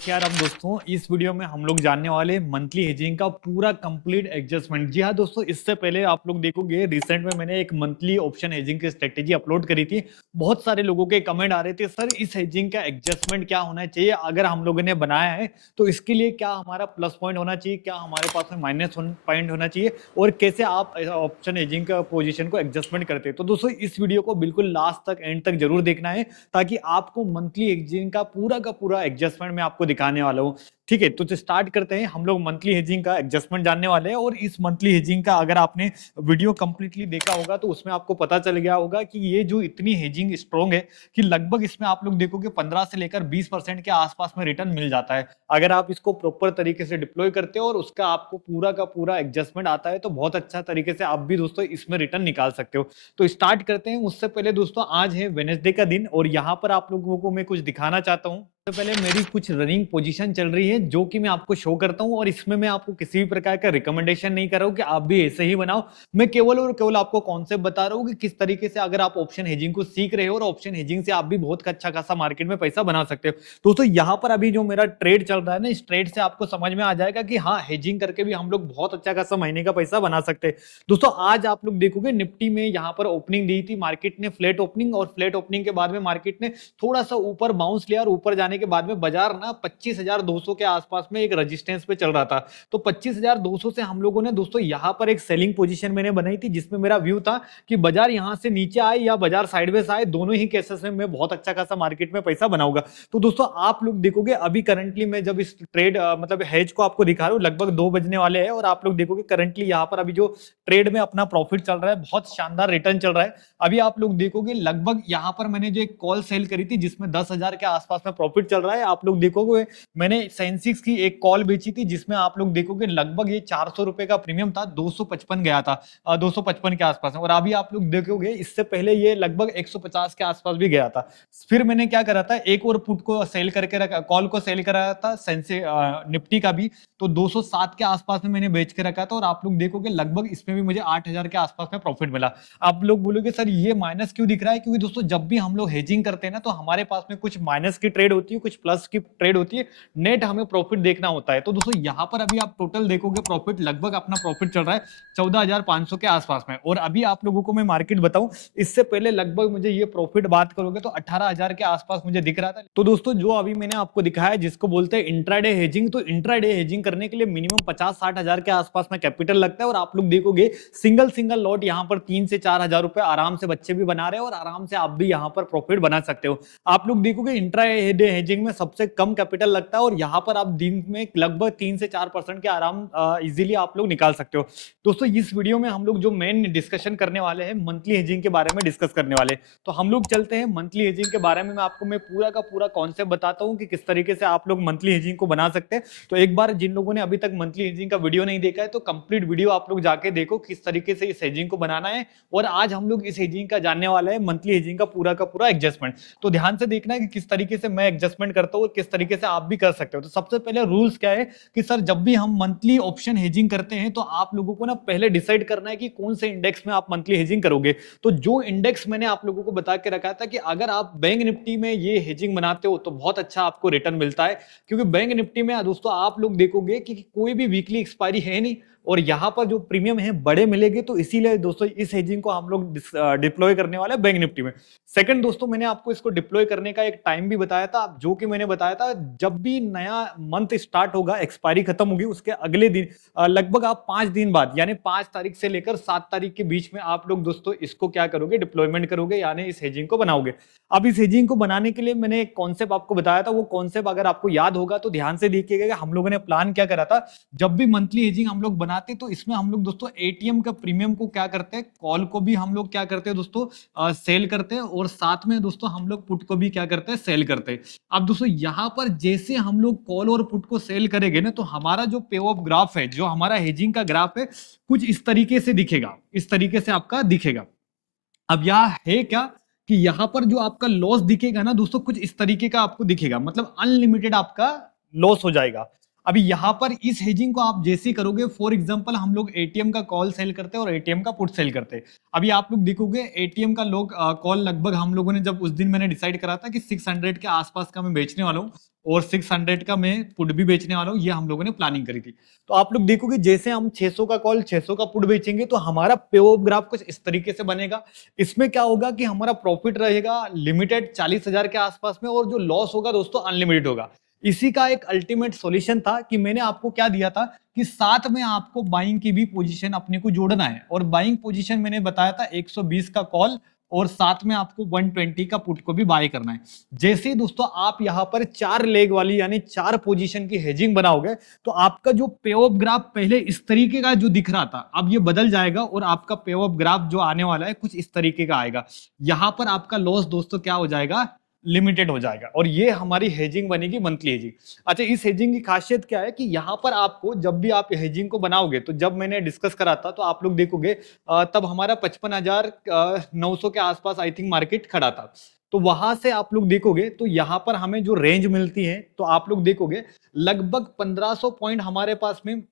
यार अब दोस्तों इस वीडियो में हम लोग जानने वाले मंथली हेजिंग का पूरा कंप्लीट एडजस्टमेंट। जी हाँ दोस्तों, इससे पहले आप लोग देखोगे रिसेंट में मैंने एक मंथली ऑप्शन हेजिंग की स्ट्रेटेजी अपलोड करी थी। बहुत सारे लोगों के कमेंट आ रहे थे, सर इस हेजिंग का एडजस्टमेंट क्या होना चाहिए, अगर हम लोगों ने बनाया है तो इसके लिए क्या हमारा प्लस पॉइंट होना चाहिए, क्या हमारे पास में माइनस पॉइंट होना चाहिए, और कैसे आप ऑप्शन हेजिंग का पोजिशन को एडजस्टमेंट करते हैं। तो दोस्तों इस वीडियो को बिल्कुल लास्ट तक एंड तक जरूर देखना है, ताकि आपको मंथली हेजिंग का पूरा एडजस्टमेंट मैं आपको दिखाने वाला हूँ। ठीक है, तो स्टार्ट करते हैं। हम लोग मंथली हेजिंग का एडजस्टमेंट जानने वाले हैं, और इस मंथली हेजिंग का अगर आपने वीडियो कंप्लीटली देखा होगा तो उसमें आपको पता चल गया होगा कि ये जो इतनी हेजिंग स्ट्रॉन्ग है कि लगभग इसमें आप लोग देखोगे 15 से लेकर 20% के आसपास में रिटर्न मिल जाता है। अगर आप इसको प्रॉपर तरीके से डिप्लॉय करते हो और उसका आपको पूरा का पूरा एडजस्टमेंट आता है तो बहुत अच्छा तरीके से आप भी दोस्तों इसमें रिटर्न निकाल सकते हो। तो स्टार्ट करते हैं। उससे पहले दोस्तों आज है वेडनेसडे का दिन, और यहाँ पर आप लोगों को मैं कुछ दिखाना चाहता हूँ। सबसे पहले मेरी कुछ रनिंग पोजीशन चल रही है जो कि मैं आपको शो करता हूं, और इसमें मैं आपको किसी भी प्रकार का रिकमेंडेशन नहीं कर रहा हूं कि आप भी ऐसे ही बनाओ। मैं केवल और केवल आपको कॉन्सेप्ट बता रहा हूं कि किस तरीके से अगर आप ऑप्शन हेजिंग को सीख रहे हो और ऑप्शन हेजिंग से आप भी बहुत अच्छा खासा मार्केट में पैसा बना सकते हो। दोस्तों यहाँ पर अभी जो मेरा ट्रेड चल रहा है ना, इस ट्रेड से आपको समझ में आ जाएगा कि हाँ, हेजिंग करके भी हम लोग बहुत अच्छा खासा महीने का पैसा बना सकते हैं। दोस्तों आज आप लोग देखोगे निफ्टी में यहाँ पर ओपनिंग दी थी, मार्केट ने फ्लैट ओपनिंग, और फ्लैट ओपनिंग के बाद में मार्केट ने थोड़ा सा ऊपर बाउंस लिया, और ऊपर जाने के बाद में बाजार ना 25,200 के आसपास में एक रेजिस्टेंस पे चल रहा था। तो 25,200 से हम लोगों ने दोस्तों यहाँ पर एक सेलिंग पोजीशन मैंने बनाई थी, जिसमें मेरा व्यू था कि बाजार यहाँ से नीचे आए या बाजार साइडवेज आए, दोनों ही केसेस में मैं बहुत अच्छा खासा मार्केट में पैसा बनाऊंगा। तो दोस्तों आप लोग देखोगे अभी करंटली मैं जब इस ट्रेड मतलब हेज को आपको दिखा रहा हूँ, लगभग 2 बजने वाले हैं, और आप लोग देखोगे करंटली यहाँ पर अभी जो ट्रेड में अपना प्रॉफिट चल रहा है, बहुत शानदार रिटर्न चल रहा है। अभी आप लोग देखोगे लगभग यहाँ पर मैंने जो एक कॉल सेल करी थी जिसमें 10,000 के आसपास में प्रॉफिट चल रहा है। आप लोग देखोगे मैंने सेंसेक्स की एक कॉल बेची थी जिसमें आप लोग देखोगे लगभग ये 400 रुपए का प्रीमियम था, 255 गया था, 255 के आसपास में। और अभी आप लोग देखोगे इससे पहले ये लगभग 150 के आसपास भी गया था। फिर मैंने क्या करा था, एक और पुट को सेल करके रखा, कॉल को सेल कराया था सेंसे निफ्टी का भी, तो 207 के आसपास में मैंने बेच के रखा था। और आप लोग देखोगे लगभग इसमें भी मुझे 8,000 के आसपास में प्रॉफिट मिला। आप लोग बोलोगे सर ये माइनस क्यों दिख रहा है, क्योंकि दोस्तों जब भी हम लोग हेजिंग करते हैं ना, तो हमारे पास में कुछ माइनस की ट्रेड होती है, कुछ प्लस की ट्रेड होती है, नेट हमें प्रॉफिट देखना होता है। तो दोस्तों यहाँ पर अभी आप टोटल देखोगे प्रॉफिट, लगभग अपना प्रॉफिट चल रहा है 14,500 के आसपास में। और अभी आप लोगों को मैं मार्केट बताऊं, इससे पहले लगभग मुझे ये प्रॉफिट बात करोगे तो 18,000 के आसपास मुझे दिख रहा था। तो दोस्तों जो अभी मैंने आपको दिखाया जिसको बोलते हैं इंट्राडे हेजिंग, तो इंट्राडे हेजिंग करने के लिए मिनिमम 50-60 हजार के आसपास में कैपिटल लगता है। और आप लोग देखोगे सिंगल लॉट यहाँ पर 3 से 4 हजार रुपए आराम से बच्चे भी बना रहे हैं, और आराम से आप भी यहाँ पर प्रॉफिट बना सकते हो। आप लोग देखोगे इंट्राडे हेजिंग में सबसे कम कैपिटल लगता है, और यहाँ पर आप दिन में लगभग 3 से 4% के आराम इजीली आप लोग निकाल सकते हो। दोस्तों इस वीडियो में हम लोग जो मेन डिस्कशन करने वाले हैं मंथली हेजिंग के बारे में डिस्कस करने वाले हैं। तो हम लोग चलते हैं मंथली हेजिंग के बारे में। मैं पूरा का पूरा कॉन्सेप्ट बताता हूँ कि किस तरीके से आप लोग मंथली हेजिंग को बना सकते हैं। तो एक बार जिन लोगों ने अभी तक मंथली हेजिंग का वीडियो नहीं देखा है तो कंप्लीट वीडियो आप लोग जाके देखो किस तरीके से इस हेजिंग को बनाना है। और आज हम लोग इस हेजिंग का जानने वाला है मंथली हेजिंग का पूरा एडजस्टमेंट। तो ध्यान से देखना है कि किस तरीके से मैं एडजस्टमेंट करता हूँ और किस तरीके से आप भी कर सकते हो। तो सबसे पहले रूल्स क्या है कि सर जब भी हम मंथली ऑप्शन हेजिंग करते हैं तो आप लोगों को ना पहले डिसाइड करना है कि कौन से इंडेक्स में आप मंथली हेजिंग करोगे। तो जो इंडेक्स मैंने आप लोगों को बता के रखा था कि अगर आप बैंक निफ्टी में ये हेजिंग बनाते हो तो बहुत अच्छा आपको रिटर्न मिलता है, क्योंकि बैंक निफ्टी में दोस्तों आप लोग देखोगे कि कोई भी वीकली एक्सपायरी है नहीं, और यहाँ पर जो प्रीमियम है बड़े मिलेंगे। तो इसीलिए दोस्तों इस हेजिंग को हम लोग डिप्लॉय करने वाले हैं बैंक निफ्टी में। सेकंड दोस्तों मैंने आपको इसको डिप्लॉय करने का एक टाइम भी बताया था, जो कि मैंने बताया था जब भी नया मंथ स्टार्ट होगा, एक्सपायरी खत्म होगी उसके अगले दिन लगभग आप 5 दिन बाद यानी 5 तारीख से लेकर 7 तारीख के बीच में आप लोग दोस्तों इसको क्या करोगे, डिप्लॉयमेंट करोगे, यानी इस हेजिंग को बनाओगे। अब इस हेजिंग को बनाने के लिए मैंने एक कॉन्सेप्ट आपको बताया था, वो कॉन्सेप्ट अगर आपको याद होगा तो ध्यान से देखिएगा। हम लोगों ने प्लान क्या करा था, जब भी मंथली हेजिंग हम लोग बनाते तो इसमें हम लोग दोस्तों एटीएम का प्रीमियम को क्या करते हैं, कॉल को भी हम लोग क्या करते हैं दोस्तों सेल करते हैं, और साथ में दोस्तों हम लोग पुट को भी क्या करते हैं, सेल करते हैं। अब दोस्तों यहाँ पर जैसे हम लोग कॉल और पुट को सेल करेंगे ना, तो हमारा जो पे ऑफ ग्राफ है, जो हमारा हेजिंग का ग्राफ है, कुछ इस तरीके से दिखेगा, इस तरीके से आपका दिखेगा। अब यह है क्या कि यहाँ पर जो आपका लॉस दिखेगा ना दोस्तों, कुछ इस तरीके का आपको दिखेगा, मतलब अनलिमिटेड आपका लॉस हो जाएगा। अभी यहाँ पर इस हेजिंग को आप जैसे ही करोगे, फॉर एग्जांपल हम लोग एटीएम का कॉल सेल करते हैं और एटीएम का पुट सेल करते हैं। अभी आप लोग देखोगे एटीएम का कॉल लगभग हम लोगों ने, जब उस दिन मैंने डिसाइड करा था कि 600 के आसपास का मैं बेचने वाला हूँ और 600 का मैं पुट भी बेचने वाला हूँ, ये हम लोगों ने प्लानिंग करी थी। तो आप लोग देखोगे जैसे हम 600 का कॉल 600 का पुट बेचेंगे तो हमारा पे ऑफ ग्राफ कुछ इस तरीके से बनेगा। इसमें क्या होगा कि हमारा प्रॉफिट रहेगा लिमिटेड 40,000 के आसपास में, और जो लॉस होगा दोस्तों अनलिमिटेड होगा। इसी का एक अल्टीमेट सॉल्यूशन था कि मैंने आपको क्या दिया था कि साथ में आपको बाइंग की भी पोजीशन अपने को जोड़ना है, और बाइंग पोजीशन मैंने बताया था 120 का कॉल और साथ में आपको 120 का पुट को भी बाय करना है। जैसे ही दोस्तों आप यहाँ पर 4 लेग वाली यानी 4 पोजीशन की हेजिंग बनाओगे तो आपका जो पे ऑफ ग्राफ पहले इस तरीके का जो दिख रहा था अब ये बदल जाएगा, और आपका पे ऑफ ग्राफ जो आने वाला है कुछ इस तरीके का आएगा। यहाँ पर आपका लॉस दोस्तों क्या हो जाएगा, लिमिटेड हो जाएगा, और ये हमारी हेजिंग बनेगी मंथली हेजिंग। अच्छा, इस हेजिंग की खासियत क्या है कि यहाँ पर आपको जब भी आप हेजिंग को बनाओगे, तो जब मैंने डिस्कस करा था तो आप लोग देखोगे तब हमारा 55,900 के आसपास आई थिंक मार्केट खड़ा था। तो वहां से आप लोग देखोगे तो यहाँ पर हमें जो रेंज मिलती है तो आप लोग देखोगे लगभग 1500 पॉइंट हमारे पास में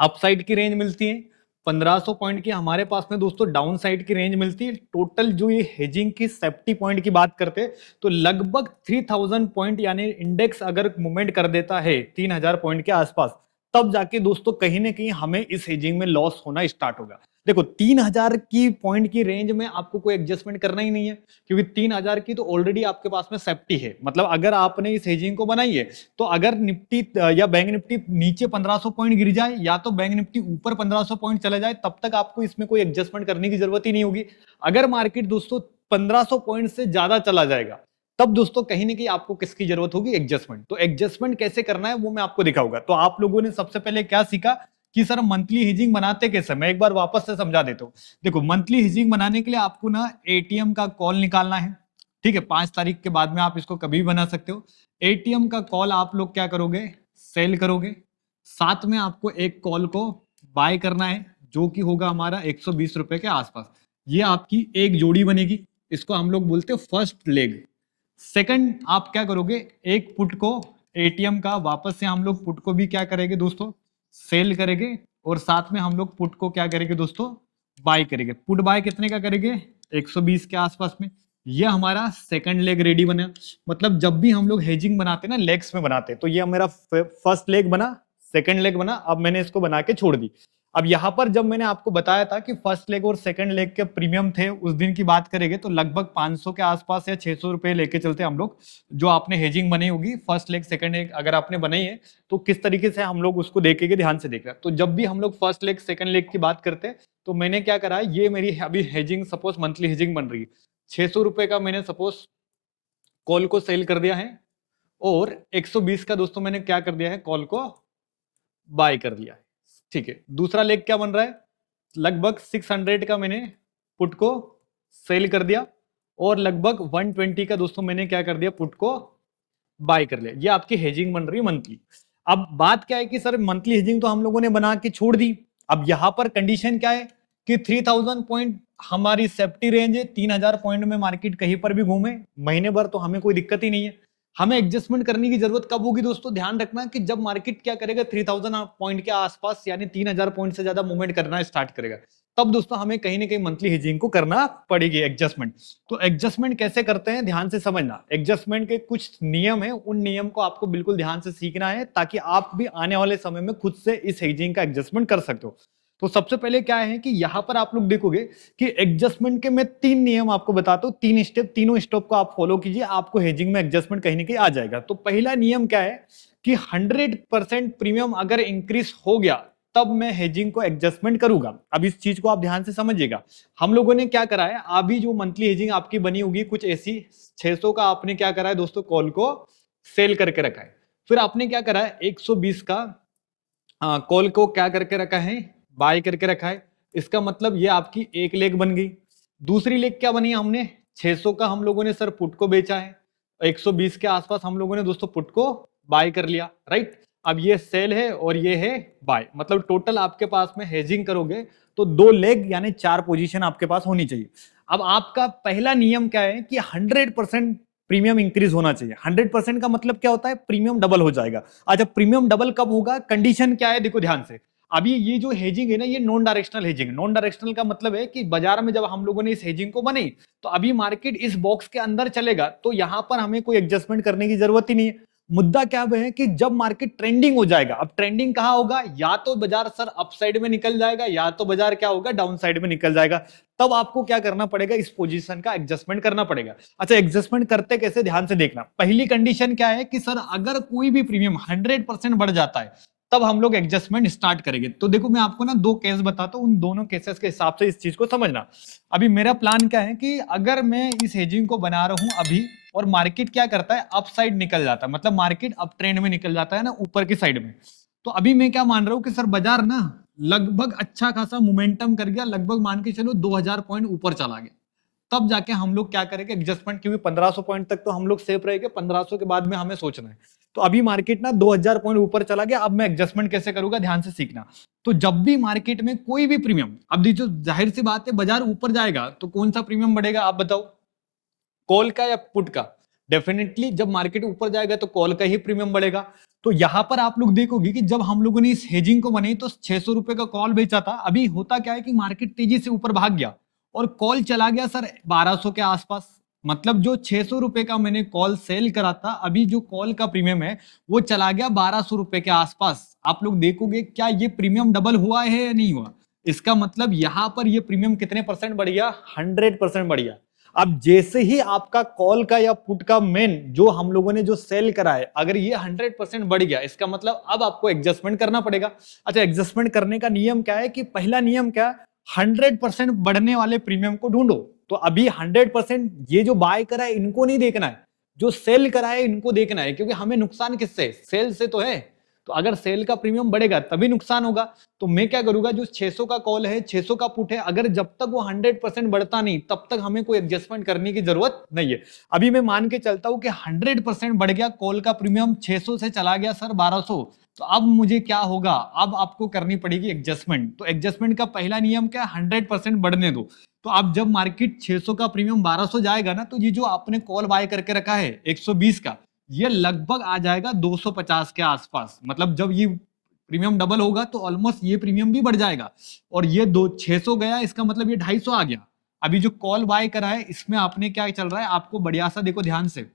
अपसाइड की रेंज मिलती है, 1500 पॉइंट की हमारे पास में दोस्तों डाउन साइड की रेंज मिलती है। टोटल जो ये हेजिंग की सेफ्टी पॉइंट की बात करते हैं तो लगभग 3000 पॉइंट यानी इंडेक्स अगर मूवमेंट कर देता है 3000 पॉइंट के आसपास, तब जाके दोस्तों कहीं ना कहीं हमें इस हेजिंग में लॉस होना स्टार्ट होगा। देखो 3000 की पॉइंट की रेंज में आपको कोई एडजस्टमेंट करना ही नहीं है, क्योंकि 3000 की तो ऑलरेडी आपके पास में सेफ्टी है। मतलब अगर आपने इस हेजिंग को बनाई है तो अगर निफ्टी या बैंक निफ्टी नीचे 1500 पॉइंट गिर जाए या तो बैंक निफ्टी ऊपर 1500 पॉइंट चला जाए, तब तक आपको इसमें कोई एडजस्टमेंट करने की जरूरत ही नहीं होगी। अगर मार्केट दोस्तों 1500 पॉइंट से ज्यादा चला जाएगा तब दोस्तों कहीं ना कहीं आपको किसकी जरूरत होगी, एडजस्टमेंट। तो एडजस्टमेंट कैसे करना है वो मैं आपको दिखाऊंगा। तो आप लोगों ने सबसे पहले क्या सीखा कि सर मंथली हेजिंग बनाते कैसे, मैं एक बार वापस से समझा देता हूँ। देखो मंथली हेजिंग बनाने के लिए आपको ना एटीएम का कॉल निकालना है, ठीक है। 5 तारीख के बाद में आप इसको कभी भी बना सकते हो। एटीएम का कॉल आप लोग क्या करोगे, सेल करोगे। साथ में आपको एक कॉल को बाय करना है जो कि होगा हमारा 120 रुपए के आसपास। ये आपकी एक जोड़ी बनेगी, इसको हम लोग बोलते हैं फर्स्ट लेग। सेकंड आप क्या करोगे, एक पुट को एटीएम का वापस से हम लोग पुट को भी क्या करेंगे दोस्तों, सेल करेंगे, और साथ में हम लोग पुट को क्या करेंगे दोस्तों, बाय करेंगे। पुट बाय कितने का करेंगे, 120 के आसपास में। ये हमारा सेकंड लेग रेडी बना। मतलब जब भी हम लोग हेजिंग बनाते हैं ना, लेग्स में बनाते हैं, तो ये मेरा फर्स्ट लेग बना, सेकंड लेग बना, अब मैंने इसको बना के छोड़ दी। अब यहाँ पर जब मैंने आपको बताया था कि फर्स्ट लेग और सेकंड लेग के प्रीमियम थे, उस दिन की बात करेंगे तो लगभग 500 के आसपास या 600 रुपए लेके चलते हम लोग। जो आपने हेजिंग बनाई होगी फर्स्ट लेग सेकंड लेग अगर आपने बनाई है तो किस तरीके से हम लोग उसको देखेंगे, ध्यान से देखना। तो जब भी हम लोग फर्स्ट लेग सेकंड लेग की बात करते हैं तो मैंने क्या करा है, ये मेरी अभी हेजिंग सपोज मंथली हेजिंग बन रही है। 600 रुपए का मैंने सपोज कॉल को सेल कर दिया है, और 120 का दोस्तों मैंने क्या कर दिया है, कॉल को बाय कर दिया है, ठीक है। दूसरा लेग क्या बन रहा है, लगभग 600 का मैंने पुट को सेल कर दिया, और लगभग 120 का दोस्तों मैंने क्या कर दिया, पुट को बाय कर लिया। ये आपकी हेजिंग बन रही है मंथली। अब बात क्या है कि सर मंथली हेजिंग तो हम लोगों ने बना के छोड़ दी। अब यहाँ पर कंडीशन क्या है कि 3000 पॉइंट हमारी सेफ्टी रेंज है। 3000 पॉइंट में मार्केट कहीं पर भी घूमे महीने भर तो हमें कोई दिक्कत ही नहीं है। हमें एडजस्टमेंट करने की जरूरत कब होगी दोस्तों, ध्यान रखना कि जब मार्केट क्या करेगा, 3000 पॉइंट के आसपास यानी 3000 पॉइंट से ज्यादा मूवमेंट करना स्टार्ट करेगा, तब दोस्तों हमें कहीं ना कहीं मंथली हेजिंग को करना पड़ेगी एडजस्टमेंट। तो एडजस्टमेंट कैसे करते हैं, ध्यान से समझना। एडजस्टमेंट के कुछ नियम है, उन नियम को आपको बिल्कुल ध्यान से सीखना है ताकि आप भी आने वाले समय में खुद से इस हेजिंग का एडजस्टमेंट कर सकते हो। तो सबसे पहले क्या है कि यहाँ पर आप लोग देखोगे कि एडजस्टमेंट के मैं 3 नियम आपको बताता हूँ, 3 स्टेप, तीनों स्टेप को आप फॉलो कीजिए, आपको हेजिंग में एडजस्टमेंट कहीं ना कहीं आ जाएगा। तो पहला नियम क्या है कि 100% प्रीमियम अगर इंक्रीज हो गया तब मैं हेजिंग को एडजस्टमेंट करूंगा। अब इस चीज को आप ध्यान से समझिएगा। हम लोगों ने क्या करा है, अभी जो मंथली हेजिंग आपकी बनी होगी कुछ ऐसी 600 का आपने क्या करा है दोस्तों, कॉल को सेल करके रखा है। फिर आपने क्या करा है, 120 का कॉल को क्या करके रखा है, बाय करके रखा है। इसका मतलब ये आपकी एक लेग बन गई। दूसरी लेग क्या बनी, हमने 600 का हम लोगों ने सर पुट को बेचा है, 120 के आसपास हम लोगों ने दोस्तों पुट को बाय कर लिया, राइट। अब ये सेल है और ये है बाय। मतलब टोटल आपके पास में हेजिंग करोगे तो 2 लेग यानी 4 पोजीशन आपके पास होनी चाहिए। अब आपका पहला नियम क्या है कि 100% प्रीमियम इंक्रीज होना चाहिए। 100% का मतलब क्या होता है, प्रीमियम डबल हो जाएगा। अच्छा, प्रीमियम डबल कब होगा, कंडीशन क्या है, देखो ध्यान से। अभी ये जो हेजिंग है ना, ये non directional hedging. Non directional का मतलब है कि बाजार में जब हम लोगों ने इस हेजिंग को बनाई, तो अभी मार्केट इस बॉक्स के अंदर चलेगा, तो यहां पर हमें कोई एडजस्टमेंट करने की जरूरत ही नहीं है। मुद्दा क्या है कि जब मार्केट ट्रेंडिंग हो जाएगा, अब ट्रेंडिंग कहां होगा, या तो बाजार सर अपसाइड में निकल जाएगा, या तो बाजार क्या होगा, डाउन साइड में निकल जाएगा। तब आपको क्या करना पड़ेगा, इस पोजीशन का एडजस्टमेंट करना पड़ेगा। अच्छा, एडजस्टमेंट करते कैसे, ध्यान से देखना। पहली कंडीशन क्या है कि सर अगर कोई भी प्रीमियम 100% बढ़ जाता है, तब हम लोग एडजस्टमेंट स्टार्ट करेंगे। तो देखो, मैं आपको ना दो केस बताता हूं, उन दोनों केसेस के हिसाब से इस चीज को समझना। अभी मेरा प्लान क्या है कि अगर मैं इस हेजिंग को बना रहा हूं अभी, और मार्केट क्या करता है, अप साइड निकल जाता है, मतलब मार्केट अप ट्रेंड में निकल जाता है ना, ऊपर की साइड में। तो अभी मैं क्या मान रहा हूं कि सर बाजार ना लगभग अच्छा खासा मोमेंटम कर गया, लगभग मान के चलो 2000 पॉइंट ऊपर चला गया। तब जाके हम लोग क्या करेंगे, एडजस्टमेंट, क्योंकि 1500 पॉइंट तक तो हम लोग सेफ रहेंगे, 1500 के बाद में हमें सोचना है। तो अभी मार्केट ना 2000 पॉइंट ऊपर चला गया, अब मैं एडजस्टमेंट कैसे करूंगा, ध्यान से सीखना। तो जब भी मार्केट में कोई भी प्रीमियम, अब देखो जाहिर सी बात है, बाजार ऊपर जाएगा तो कौन सा प्रीमियम बढ़ेगा, आप बताओ, कॉल का या पुट का? डेफिनेटली जब मार्केट ऊपर जाएगा तो कॉल का ही प्रीमियम बढ़ेगा। तो यहां पर आप लोग देखोगे कि जब हम लोगों ने इस हेजिंग को बनाई तो 600 रुपए का कॉल बेचा था। अभी होता क्या है कि मार्केट तेजी से ऊपर भाग गया और कॉल चला गया सर 1200 के आसपास। मतलब जो 600 रुपए का मैंने कॉल सेल करा था, अभी जो कॉल का प्रीमियम है वो चला गया 1200 रुपए के आसपास। आप लोग देखोगे क्या ये प्रीमियम डबल हुआ है या नहीं हुआ? इसका मतलब यहां पर ये प्रीमियम कितने परसेंट बढ़ गया, 100% बढ़ गया। अब जैसे ही आपका कॉल का या पुट का मेन जो हम लोगों ने जो सेल करा है, अगर ये 100% बढ़ गया, इसका मतलब अब आपको एडजस्टमेंट करना पड़ेगा। अच्छा, एडजस्टमेंट करने का नियम क्या है कि पहला नियम क्या, 100% बढ़ने वाले प्रीमियम को ढूंढो। तो अभी 100% ये जो बाय करा है इनको नहीं देखना है, जो सेल करा है इनको देखना है, क्योंकि हमें नुकसान किससे, सेल से तो है। तो अगर सेल का प्रीमियम बढ़ेगा तभी नुकसान होगा। तो मैं क्या करूंगा, जो 600 का कॉल है, 600 का पुट है, अगर जब तक वो 100% बढ़ता नहीं तब तक हमें कोई एडजस्टमेंट करने की जरूरत नहीं है। अभी मैं मान के चलता हूं कि 100% बढ़ गया कॉल का प्रीमियम, 600 से चला गया सर 1200। तो अब मुझे क्या होगा, अब आपको करनी पड़ेगी एडजस्टमेंट। तो एडजस्टमेंट का पहला नियम क्या, 100% बढ़ने दो। तो अब जब मार्केट 600 का प्रीमियम 1200 जाएगा ना, तो ये जो आपने कॉल बाय करके रखा है 120 का, ये लगभग आ जाएगा 250 के आसपास। मतलब जब ये प्रीमियम डबल होगा तो ऑलमोस्ट ये प्रीमियम भी बढ़ जाएगा। और ये 600 गया, इसका मतलब ये 250 आ गया। अभी जो कॉल बाय करा है इसमें आपने क्या चल रहा है, आपको बढ़िया सा देखो ध्यान से,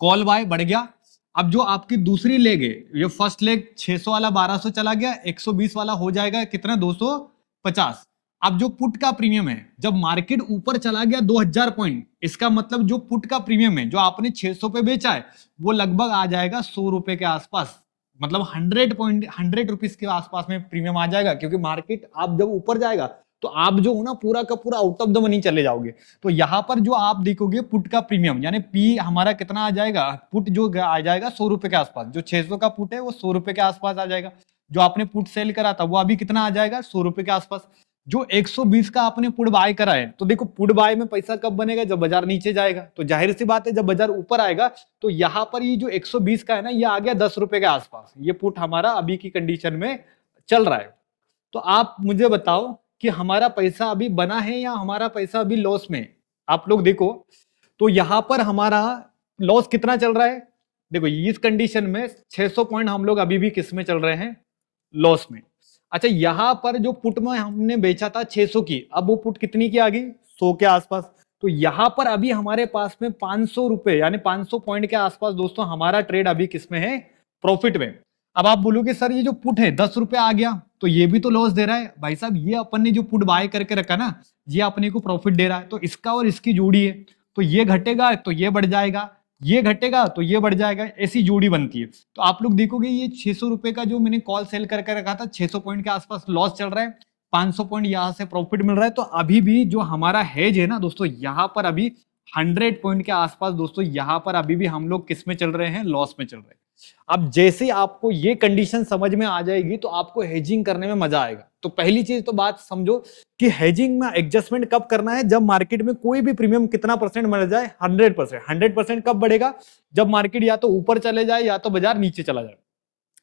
कॉल बाय बढ़ गया। अब जो आपकी दूसरी लेग है, ये फर्स्ट लेग 600 वाला 1200 चला गया, 120 वाला हो जाएगा कितना, 250। अब जो पुट का प्रीमियम है, जब मार्केट ऊपर चला गया 2000 पॉइंट, इसका मतलब जो पुट का प्रीमियम है जो आपने 600 पे बेचा है, वो लगभग आ जाएगा 100 रुपए के आसपास। मतलब 100 रुपीज के आसपास में प्रीमियम आ जाएगा, क्योंकि मार्केट आप जब ऊपर जाएगा तो आप जो हो ना पूरा का पूरा आउट ऑफ द मनी चले जाओगे। तो यहाँ पर जो आप देखोगे पुट का प्रीमियम, यानी पी हमारा कितना आ जाएगा, पुट जो आ जाएगा 100 रुपए के आसपास। जो 600 का पुट है वो 100 रुपए के आसपास आ जाएगा। जो आपने पुट सेल करा था वो अभी कितना आ जाएगा, 100 रुपए के आसपास। जो 120 का आपने पुट बाय करा है, तो देखो पुट बाय में पैसा कब बनेगा, जब बाजार नीचे जाएगा। तो जाहिर सी बात है जब बाजार ऊपर आएगा तो यहाँ पर ये जो 120 का है ना, ये आ गया 10 रुपए के आसपास। ये पुट हमारा अभी की कंडीशन में चल रहा है। तो आप मुझे बताओ कि हमारा पैसा अभी बना है या हमारा पैसा अभी लॉस में? आप लोग देखो, तो यहां पर हमारा लॉस कितना चल रहा है। देखो इस कंडीशन में 600 पॉइंट हम लोग अभी भी किस में चल रहे हैं, लॉस में। अच्छा, यहां पर जो पुट में हमने बेचा था 600 की, अब वो पुट कितनी की आ गई, 100 के आसपास। तो यहां पर अभी हमारे पास में 500 रुपए यानी 500 पॉइंट के आसपास दोस्तों हमारा ट्रेड अभी किसमें है, प्रॉफिट में। अब आप बोलोगे सर ये जो पुट है 10 रुपए आ गया तो ये भी तो लॉस दे रहा है। भाई साहब, ये अपन ने जो पुट बाय करके रखा ना, ये अपने को प्रॉफिट दे रहा है, तो इसका और इसकी जोड़ी है। तो ये घटेगा तो ये बढ़ जाएगा, ये घटेगा तो ये बढ़ जाएगा, ऐसी जोड़ी बनती है। तो आप लोग देखोगे ये 600 रुपए का जो मैंने कॉल सेल करके रखा था, 600 पॉइंट के आसपास लॉस चल रहा है, 500 पॉइंट यहाँ से प्रॉफिट मिल रहा है। तो अभी भी जो हमारा हेज है ना दोस्तों, यहाँ पर अभी 100 पॉइंट के आसपास दोस्तों, यहाँ पर अभी भी हम लोग किस में चल रहे हैं, लॉस में चल रहे हैं। अब जैसे ही आपको ये कंडीशन समझ में आ जाएगी तो आपको हेजिंग करने में मजा आएगा। तो पहली चीज तो बात समझो कि हेजिंग में एडजस्टमेंट कब करना है, जब मार्केट में कोई भी प्रीमियम कितना परसेंट बढ़ जाए, 100%। 100% कब बढ़ेगा, जब मार्केट या तो ऊपर चले जाए या तो बाजार नीचे चला जाए।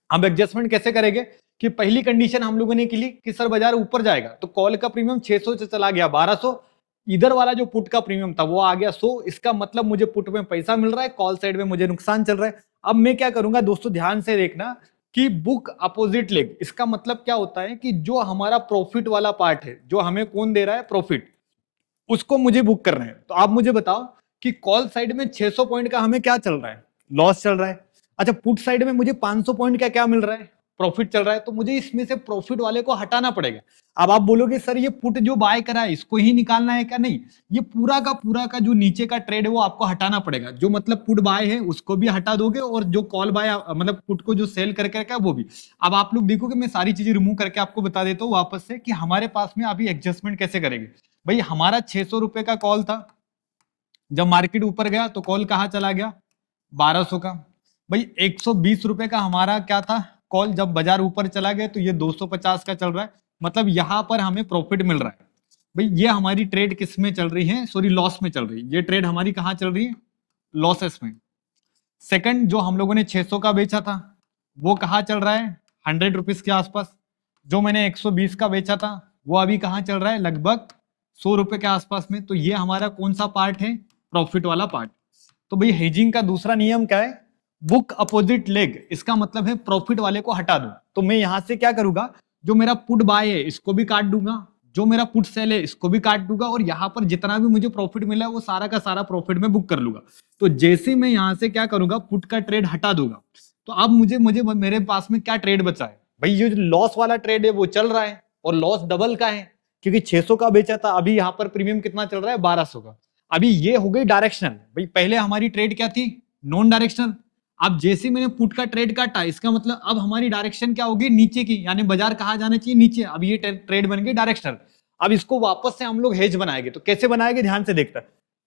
हम एडजस्टमेंट कैसे करेंगे कि पहली कंडीशन हम लोगों ने की ली कि सर बाजार ऊपर जाएगा, तो कॉल का प्रीमियम 600 से चला गया 1200, इधर वाला जो पुट का प्रीमियम था वो आ गया 100, इसका मतलब मुझे पुट में पैसा मिल रहा है, कॉल साइड में मुझे नुकसान चल रहा है। अब मैं क्या करूंगा दोस्तों, ध्यान से देखना कि बुक अपोजिट लेग, इसका मतलब क्या होता है कि जो हमारा प्रॉफिट वाला पार्ट है, जो हमें कौन दे रहा है प्रॉफिट, उसको मुझे बुक करना है। तो आप मुझे बताओ कि कॉल साइड में 600 पॉइंट का हमें क्या चल रहा है, लॉस चल रहा है। अच्छा, पुट साइड में मुझे 500 पॉइंट का क्या मिल रहा है, प्रॉफिट चल रहा है। तो मुझे इसमें से प्रॉफिट वाले को हटाना पड़ेगा। अब आप बोलोगे सर ये पुट जो बाय करा है इसको ही निकालना है क्या? नहीं, ये पूरा का जो नीचे का ट्रेड है वो आपको हटाना पड़ेगा। जो मतलब पुट बाय है उसको भी हटा दोगे, और जो कॉल बाय मतलब पुट को जो सेल करके रखा है वो भी। अब आप लोग देखोगे, मैं सारी चीजें रिमूव करके आपको बता देता हूँ वापस से कि हमारे पास में अभी एडजस्टमेंट कैसे करेंगे। भाई हमारा 600 रुपए का कॉल था, जब मार्केट ऊपर गया तो कॉल कहाँ चला गया, 1200 का। भाई 120 रुपए का हमारा क्या था कॉल, जब बाजार ऊपर चला गया तो ये 250 का चल रहा है, मतलब यहां पर हमें प्रॉफिट मिल रहा है। भाई ये हमारी ट्रेड किस में चल रही है, सॉरी लॉस में चल रही है, ये ट्रेड हमारी कहाँ चल रही है, लॉसेस में। सेकंड, जो हम लोगों ने 600 का बेचा था वो कहाँ चल रहा है, 100 रुपीज के आसपास। जो मैंने 120 का बेचा था वो अभी कहाँ चल रहा है, लगभग 100 रुपए के आसपास में। तो ये हमारा कौन सा पार्ट है, प्रॉफिट वाला पार्ट। तो भाई हेजिंग का दूसरा नियम क्या है, बुक अपोजिट लेग, इसका मतलब है प्रॉफिट वाले को हटा दो। तो मैं यहां से क्या करूंगा, जो मेरा पुट बाय है इसको भी काट दूंगा, जो मेरा पुट सेल है इसको भी काट दूंगा, और यहाँ पर जितना भी मुझे प्रॉफिट मिला है वो सारा का सारा प्रॉफिट में बुक कर लूंगा। तो जैसे मैं यहाँ से क्या करूंगा, पुट का ट्रेड हटा दूंगा, तो अब मुझे मुझे मेरे पास में क्या ट्रेड बचा है, भाई ये जो लॉस वाला ट्रेड है वो चल रहा है, और लॉस डबल का है, क्योंकि 600 का बेचा था, अभी यहाँ पर प्रीमियम कितना चल रहा है, 1200 का। अभी ये हो गई डायरेक्शनल। भाई पहले हमारी ट्रेड क्या थी, नॉन डायरेक्शनल। अब जैसे मैंने पुट का ट्रेड काटा, इसका मतलब अब हमारी डायरेक्शन क्या होगी, नीचे की, यानी बाजार कहाँ जाना चाहिए, नीचे। अब ये ट्रेड बन गई डायरेक्शनल। अब इसको वापस से हम लोग हेज बनाएंगे, तो कैसे बनाएंगे, ध्यान से देखता।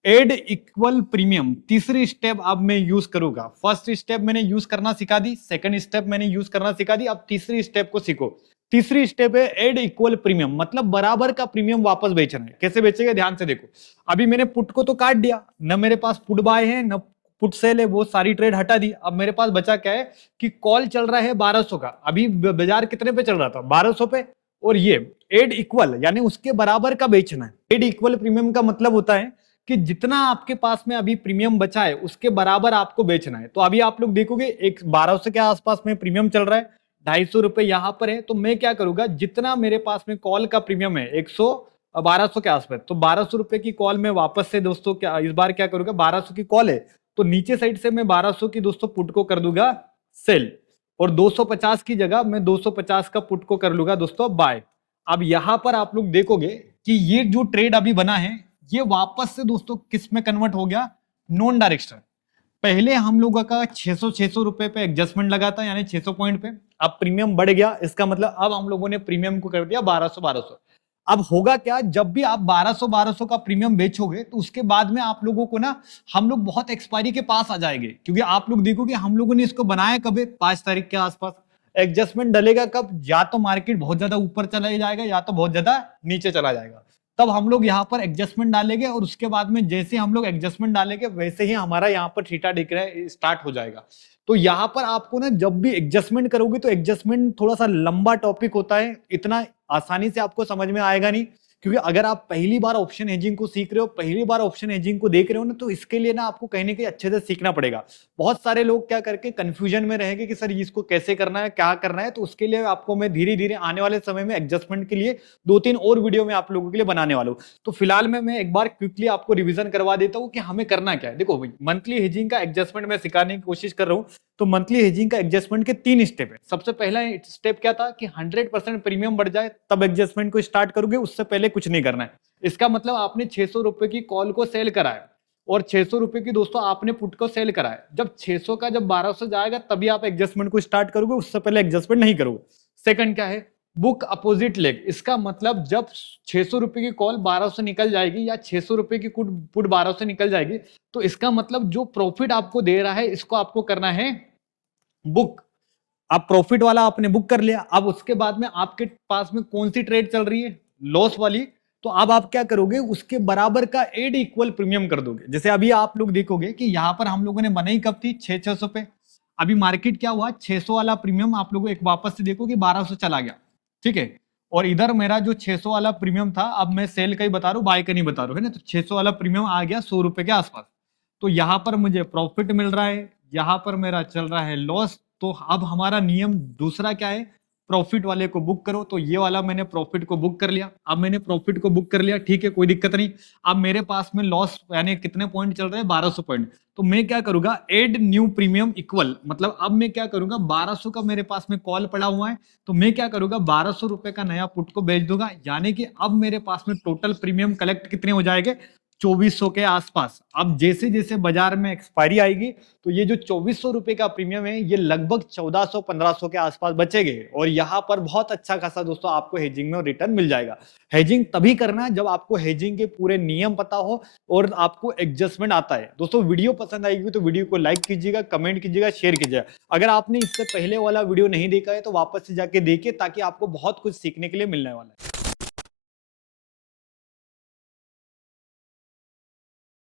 एड इक्वल प्रीमियम, तीसरी स्टेप अब मैं यूज करूंगा। फर्स्ट स्टेप मैंने यूज करना सिखा दी, सेकंड स्टेप मैंने यूज करना सिखा दी, अब तीसरी स्टेप को सीखो। तीसरी स्टेप है एड इक्वल प्रीमियम, मतलब बराबर का प्रीमियम वापस बेचना है। कैसे बेचेगा, ध्यान से देखो। अभी मैंने पुट को तो काट दिया, न मेरे पास पुट बाय है न पुट सेल है, वो सारी ट्रेड हटा दी। अब मेरे पास बचा क्या है कि कॉल चल रहा है 1200 का, अभी बाजार कितने पे चल रहा था, 1200 पे। और ये एड इक्वल यानी उसके बराबर का बेचना है। एड इक्वल प्रीमियम का मतलब होता है कि जितना आपके पास में अभी प्रीमियम बचा है उसके बराबर आपको बेचना है। तो अभी आप लोग देखोगे एक 1200 के आसपास में प्रीमियम चल रहा है, 250 रुपए यहाँ पर है। तो मैं क्या करूंगा, जितना मेरे पास में कॉल का प्रीमियम है 100 1200 के आसपास, तो 1200 रुपए की कॉल में वापस से दोस्तों क्या इस बार क्या करूंगा, 1200 की कॉल है तो नीचे साइड से मैं 1200 की दोस्तों पुट को कर दूंगा सेल, और 250 की जगह मैं 250 का पुट को कर लूंगा दोस्तों बाय। अब यहां पर आप लोग देखोगे कि ये जो ट्रेड अभी बना है ये वापस से दोस्तों किस में कन्वर्ट हो गया, नॉन डायरेक्शनल। पहले हम लोगों का 600 रुपए पे एडजस्टमेंट लगा था, यानी 600 पॉइंट पे। अब प्रीमियम बढ़ गया, इसका मतलब अब हम लोगों ने प्रीमियम को कर दिया 1200। अब होगा क्या, जब भी आप 1200 का प्रीमियम बेचोगे तो उसके बाद में आप लोगों को ना, हम लोग बहुत एक्सपायरी के पास आ जाएंगे। क्योंकि आप लोग देखोगे हम लोगों ने इसको बनाया कब है, 5 तारीख के आसपास। एडजस्टमेंट डलेगा कब, या तो मार्केट बहुत ज्यादा ऊपर चला जाएगा या तो बहुत ज्यादा नीचे चला जाएगा। तब हम लोग यहाँ पर एडजस्टमेंट डालेंगे, और उसके बाद में जैसे हम लोग एडजस्टमेंट डालेंगे वैसे ही हमारा यहाँ पर थीटा दिख रहा है स्टार्ट हो जाएगा। तो यहाँ पर आपको ना जब भी एडजस्टमेंट करोगे तो एडजस्टमेंट थोड़ा सा लंबा टॉपिक होता है, इतना आसानी से आपको समझ में आएगा नहीं। क्योंकि अगर आप पहली बार ऑप्शन हेजिंग को सीख रहे हो, पहली बार ऑप्शन हेजिंग को देख रहे हो ना, तो इसके लिए ना आपको कहीं ना कहीं अच्छे से सीखना पड़ेगा। बहुत सारे लोग क्या करके कंफ्यूजन में रहेंगे कि सर इसको कैसे करना है, क्या करना है। तो उसके लिए आपको मैं धीरे धीरे आने वाले समय में एडजस्टमेंट के लिए 2-3 और वीडियो में आप लोगों के लिए बनाने वाला हूँ। तो फिलहाल में मैं एक बार क्विकली आपको रिवीजन करवा देता हूँ कि हमें करना क्या है। देखो भाई, मंथली हेजिंग का एडजस्टमेंट मैं सिखाने की कोशिश कर रहा हूँ। तो मंथली हेजिंग का एडजस्टमेंट के 3 स्टेप है। सबसे पहला स्टेप क्या था कि 100% प्रीमियम बढ़ जाए तब एडजस्टमेंट को स्टार्ट करोगे, उससे पहले कुछ नहीं करना है। इसका मतलब आपने 600 रुपए की कॉल को सेल कराया, और 600 रुपए की दोस्तों आपने पुट को सेल कराया। जब 600 का जब 1200 जाएगा तभी आप एडजस्टमेंट को स्टार्ट करोगे, उससे पहले एडजस्टमेंट नहीं करोगे। सेकंड क्या है, बुक अपोजिट लेग। इसका मतलब जब 600 रुपए की कॉल 1200 निकल जाएगी, या 600 रुपए की पुट 1200 निकल जाएगी, तो इसका मतलब जो प्रॉफिट आपको दे रहा है इसको आपको करना है बुक। अब प्रॉफिट वाला आपने बुक कर लिया, अब उसके बाद में आपके पास में कौन सी ट्रेड चल रही है, लॉस वाली। तो अब आप क्या करोगे, उसके बराबर का एड इक्वल प्रीमियम कर दोगे। जैसे अभी आप लोग देखोगे कि यहां पर हम लोगों ने बनाई कब थी, 600 पे। अभी मार्केट क्या हुआ, 600 वाला प्रीमियम आप लोगों एक वापस से देखो कि 1200 चला गया, ठीक है। और इधर मेरा जो 600 वाला प्रीमियम था, अब मैं सेल का ही बता रहा हूँ, बाय का नहीं बता रहा हूँ, है ना। तो 600 वाला प्रीमियम आ गया 100 रुपए के आसपास। तो यहाँ पर मुझे प्रॉफिट मिल रहा है, यहाँ पर मेरा चल रहा है लॉस। तो अब हमारा नियम दूसरा क्या है, प्रॉफिट वाले को बुक करो। तो ये वाला मैंने प्रॉफिट को बुक कर लिया। अब मैंने प्रॉफिट को बुक कर लिया, ठीक है, कोई दिक्कत नहीं। अब मेरे पास में लॉस यानी कितने पॉइंट चल रहे हैं, 1200 पॉइंट। तो मैं क्या करूंगा, एड न्यू प्रीमियम इक्वल, मतलब अब मैं क्या करूंगा, 1200 का मेरे पास में कॉल पड़ा हुआ है, तो मैं क्या करूंगा, 1200 रुपए का नया पुट को बेच दूंगा। यानी कि अब मेरे पास में टोटल प्रीमियम कलेक्ट कितने हो जाएंगे, 2400 के आसपास। अब जैसे जैसे बाजार में एक्सपायरी आएगी, तो ये जो 2400 रुपए का प्रीमियम है, ये लगभग 1400-1500 के आसपास बचेंगे। और यहाँ पर बहुत अच्छा खासा दोस्तों आपको हेजिंग में रिटर्न मिल जाएगा। हेजिंग तभी करना है जब आपको हेजिंग के पूरे नियम पता हो और आपको एडजस्टमेंट आता है। दोस्तों वीडियो पसंद आएगी तो वीडियो को लाइक कीजिएगा, कमेंट कीजिएगा, शेयर कीजिएगा। अगर आपने इससे पहले वाला वीडियो नहीं देखा है तो वापस से जाके देखिए, ताकि आपको बहुत कुछ सीखने के लिए मिलने वाला है।